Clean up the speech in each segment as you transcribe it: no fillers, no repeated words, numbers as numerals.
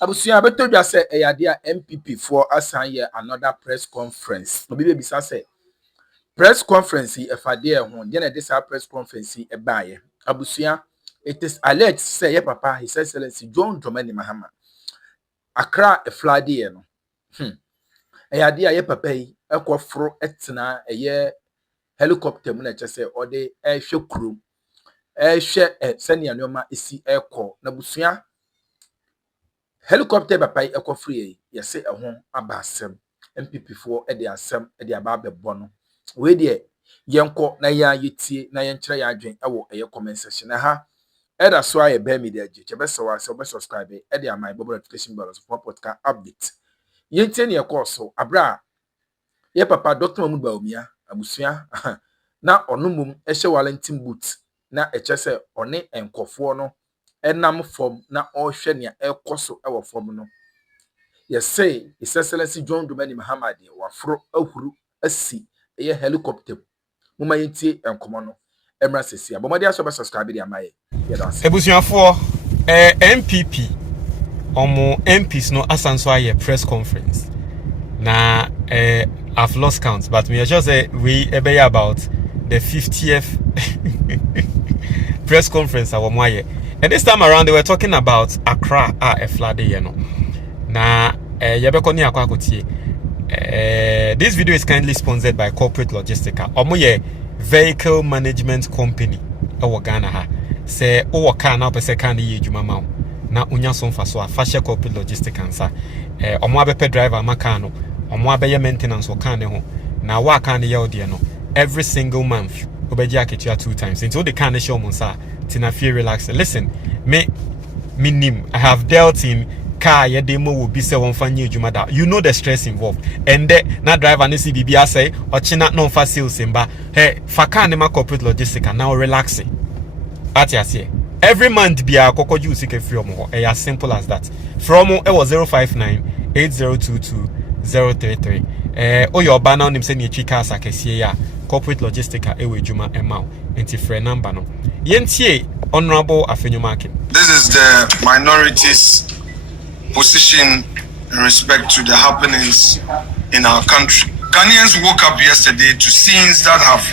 Abusia beto dwa say eyade a MPP for asan ye another press conference. Obi be bisa say press conference efade ho de na this press conference e baaye. Abusia, it is alleged say ye papa His Excellency John Dramani Mahama Accra e flood ye no. Eyade a ye papa yi ekofro etena eye helicopter mu na chese ode ehwe kuro ehwe senia nneoma esi ekọ na busua helicopter papa ekofro ye yese ehon abasem MPP for e de asem e de aba bebo no we de yenko na ya yetie na yenkyere ya adwen ewo eye comment section na ha e da so aye be media je chebese wa se subscribe e de amai bobo notification bell so for podcast update yentie ne ekoso abra ye papa Dr. Mahmoud Baumia abusua na onumum ehye Wellington boot na echese one enkofo no enam fom na ohwe ne ekoso ewo fom no ye say His Excellency John Dramani Mahama de wafro ahuru asi eye helicopter muma yentie enkomo no emra sesi abomade aso be subscribe di amaye ye dance ebusuafo MPP omo MPs no asanso aye press conference na I've lost count, but me just say we ebe about the 50th press conference our moye. And this time around they were talking about Accra a flood you know. Na yebeko ni akwa kotie. This video is kindly sponsored by Corporate Logistica. Omo ye vehicle management company ewo Ghana ha. Se o car na pese kan ye adwuma ma na unya so mfa so afashe Corporate Logistica nsa. Omo abepe driver maka no omo abeye maintenance o kan ne ho na wa kan ne ye ode no every single month obeji aketua 2 times until the can show monsa tina feel relax. Listen, me nim I have dealt in car ye demo will be say one fanye adwuma da, you know the stress involved, and na driver ne si bibia say ochina no fa sales mba hey fa kan ne ma Corporate Logistica now relaxing at yase every month bia kokoju sike free omo ho as simple as that. From it was 059 8022 033 oyo ba na onim se ne twi car sakesie ya Corporate Logistica ewe juma emau enti free number no yentie Honorable Afenyomarkins. This is the minorities position in respect to the happenings in our country. Ghanaians woke up yesterday to scenes that have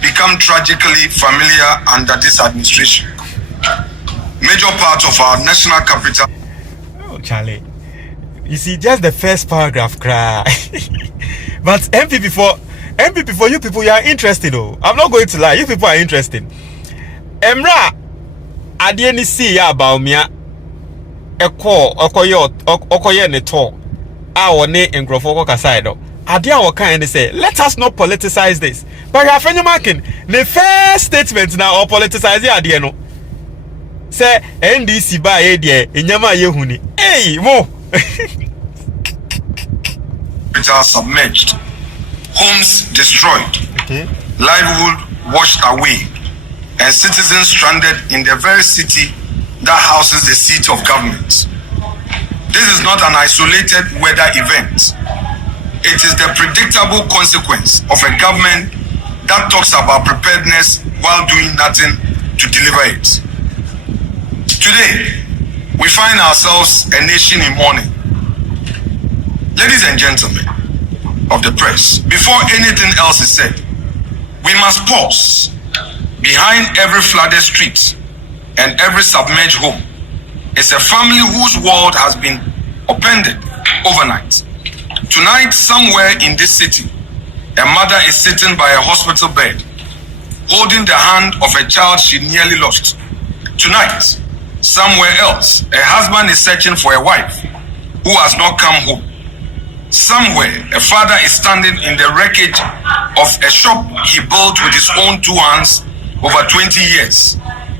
become tragically familiar under this administration. Major part of our national capital. Oh Charlie, you see just the first paragraph cry. But MPP for you people, you are interested though. I'm not going to lie, you people are interested. Emra adieni see ya about me okoye ne to a woni engrofo ko kasai do ade a wokan ne say let us not politicize this. But Afenyomarkins the first statement now or politicize ade no say NDC ba e de enyama yehuni hey mo it are submerged, homes destroyed, livelihood washed away, and citizens stranded in the very city that houses the seat of government. This is not an isolated weather event. It is the predictable consequence of a government that talks about preparedness while doing nothing to deliver it. Today, we find ourselves a nation in mourning. Ladies and gentlemen of the press, before anything else is said, we must pause. Behind every flooded street and every submerged home is a family whose world has been upended overnight. Tonight, somewhere in this city, a mother is sitting by a hospital bed, holding the hand of a child she nearly lost. Tonight, somewhere else, a husband is searching for a wife who has not come home. Somewhere, a father is standing in the wreckage of a shop he built with his own 2 hands over 20 years,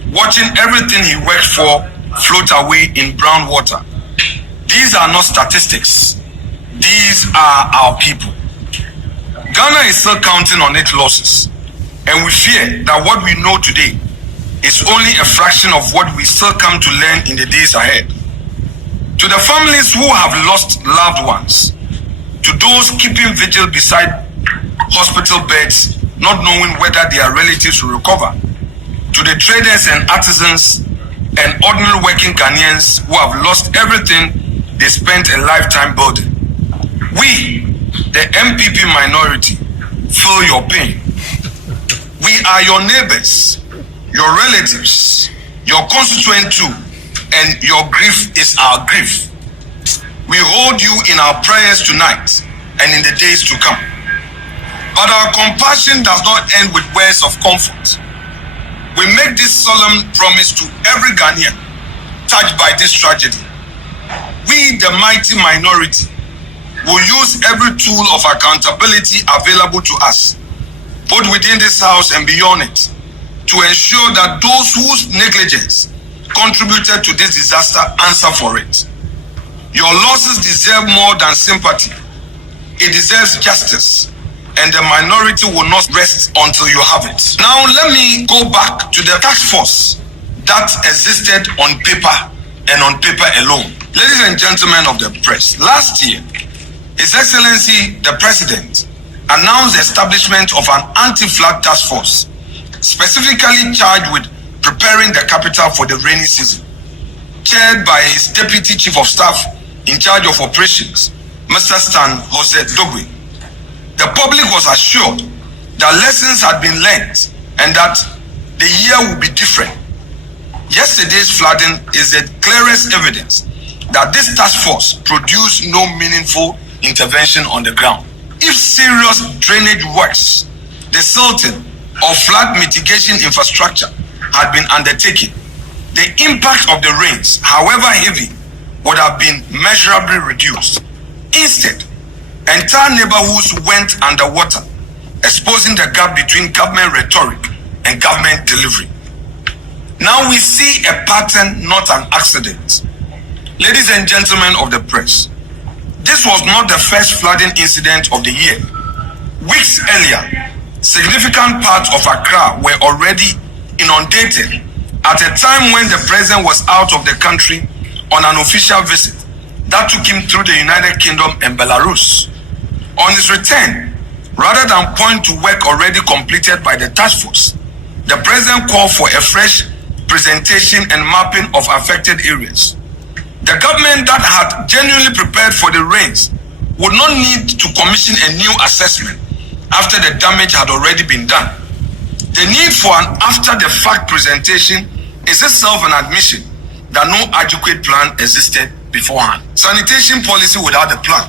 watching everything he worked for float away in brown water. These are not statistics. These are our people. Ghana is still counting on its losses, and we fear that what we know today is only a fraction of what we still come to learn in the days ahead. To the families who have lost loved ones, to those keeping vigil beside hospital beds, not knowing whether their relatives will recover, to the traders and artisans and ordinary working Ghanaians who have lost everything they spent a lifetime building. We, the MPP minority, feel your pain. We are your neighbors, your relatives, your constituent too, and your grief is our grief. We hold you in our prayers tonight and in the days to come. But our compassion does not end with words of comfort. We make this solemn promise to every Ghanaian touched by this tragedy. We, the mighty minority, will use every tool of accountability available to us, both within this house and beyond it, to ensure that those whose negligence contributed to this disaster answer for it. Your losses deserve more than sympathy. It deserves justice, and the minority will not rest until you have it. Now let me go back to the task force that existed on paper and on paper alone. Ladies and gentlemen of the press, last year, His Excellency the President announced the establishment of an anti-flood task force, specifically charged with preparing the capital for the rainy season, chaired by his Deputy Chief of Staff in charge of operations, Mr. Stan Jose Dogwe. The public was assured that lessons had been learned and that the year would be different. Yesterday's flooding is the clearest evidence that this task force produced no meaningful intervention on the ground. If serious drainage works, the silting or flood mitigation infrastructure had been undertaken, the impact of the rains, however heavy, would have been measurably reduced. Instead, entire neighborhoods went underwater, exposing the gap between government rhetoric and government delivery. Now we see a pattern, not an accident. Ladies and gentlemen of the press, this was not the first flooding incident of the year. Weeks earlier, significant parts of Accra were already inundated at a time when the president was out of the country on an official visit that took him through the United Kingdom and Belarus. On his return, rather than point to work already completed by the task force, the president called for a fresh presentation and mapping of affected areas. The government that had genuinely prepared for the rains would not need to commission a new assessment after the damage had already been done. The need for an after-the-fact presentation is itself an admission that no adequate plan existed beforehand. Sanitation policy without a plan.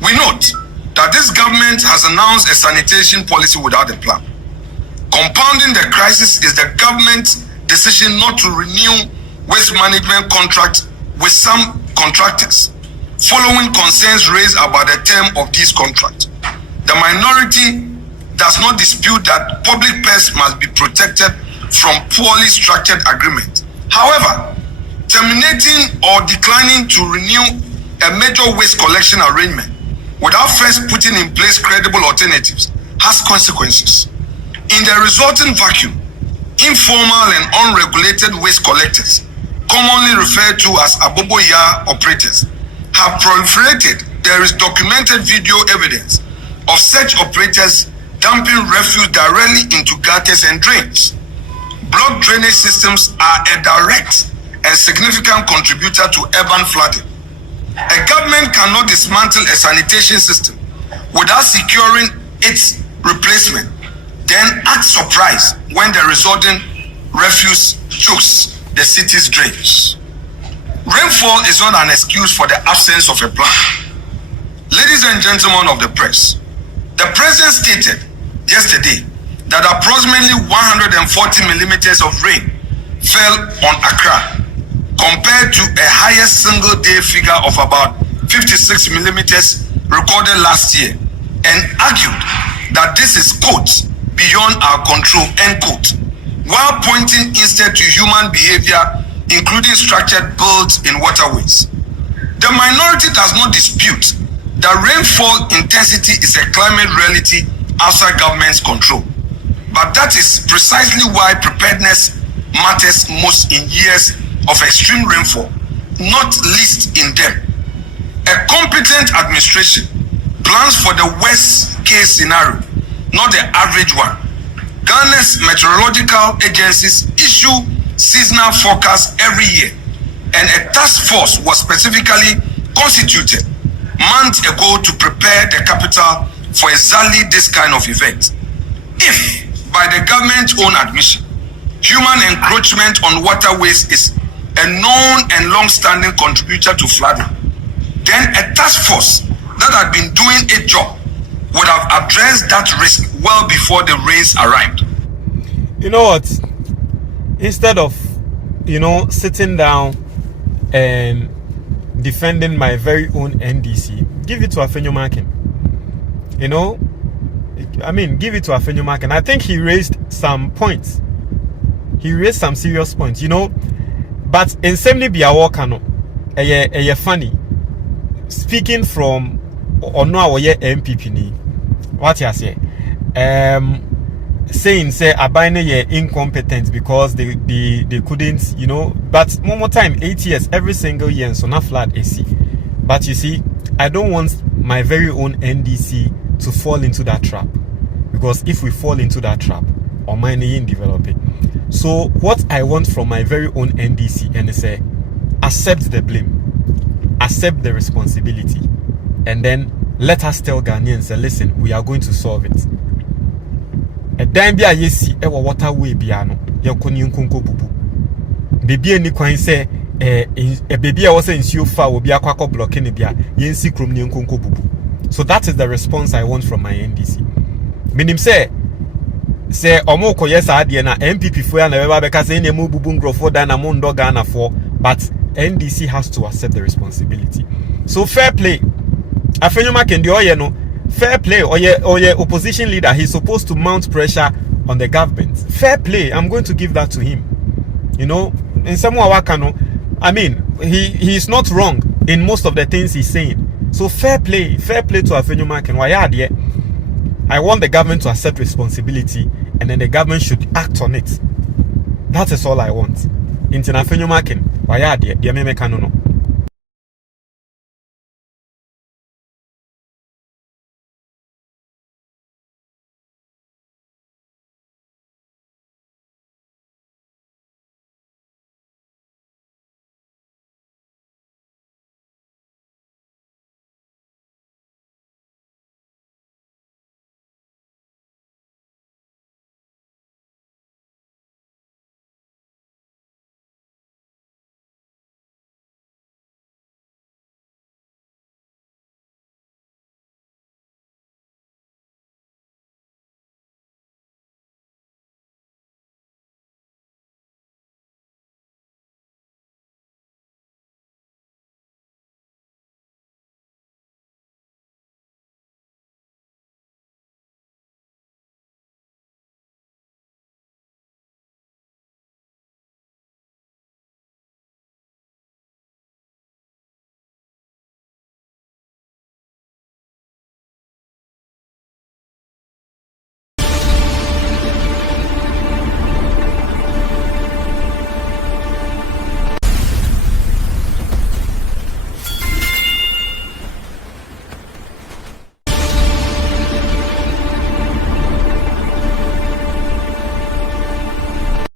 We note that this government has announced a sanitation policy without a plan. Compounding the crisis is the government's decision not to renew waste management contracts with some contractors, following concerns raised about the term of these contracts. The minority does not dispute that public purse must be protected from poorly structured agreements. However, terminating or declining to renew a major waste collection arrangement without first putting in place credible alternatives has consequences. In the resulting vacuum, informal and unregulated waste collectors, commonly referred to as aboboya operators, have proliferated. There is documented video evidence of such operators dumping refuse directly into gutters and drains. Blocked drainage systems are a direct and significant contributor to urban flooding. A government cannot dismantle a sanitation system without securing its replacement, then act surprised when the resulting refuse chokes the city's drains. Rainfall is not an excuse for the absence of a plan. Ladies and gentlemen of the press, the president stated yesterday that approximately 140 millimeters of rain fell on Accra, compared to a higher single-day figure of about 56 millimeters recorded last year, and argued that this is, quote, beyond our control, end quote, while pointing instead to human behavior, including structured builds in waterways. The minority does not dispute that rainfall intensity is a climate reality outside government's control. But that is precisely why preparedness matters most in years of extreme rainfall, not least in them. A competent administration plans for the worst case scenario, not the average one. Ghana's meteorological agencies issue seasonal forecasts every year, and a task force was specifically constituted months ago to prepare the capital for exactly this kind of event. If, by the government's own admission, human encroachment on waterways is a known and long-standing contributor to flooding, then a task force that had been doing its job would have addressed that risk well before the rains arrived. You know what? Instead of, sitting down and defending my very own NDC, give it to Afenyomarkins. Give it to Afenyomarkins. I think he raised some points. He raised some serious points, But in Semni Biawokano, a funny. Speaking from Ono MPP ni, what you say? Saying Abine ye incompetent because they couldn't, but one more time, 8 years, every single year, so not flat AC. But you see, I don't want my very own NDC to fall into that trap, because if we fall into that trap, or mine ain't developing. So what I want from my very own NDC and say, accept the blame, accept the responsibility, and then let us tell Ghanaians, listen, we are going to solve it. A dime be a yesi, ewa waterway biano, yakoni unkunko bubu. Baby any coin say, a baby I was in Sufa will be a quack blocking a bia, yensi krum ni unkunko bubu. So that is the response I want from my NDC. Meaning say omoko yes adiena MPP for and ever because any move bubun grow for than a mondo Ghana for, but NDC has to accept the responsibility. So fair play. Afenyomarkins the fair play, or your opposition leader, he's supposed to mount pressure on the government. Fair play, I'm going to give that to him. In some wakano, he's not wrong in most of the things he's saying. So fair play to Afenyomarkins. Why are there? I want the government to accept responsibility, and then the government should act on it. That is all I want. In Afenyomarkins, why are there?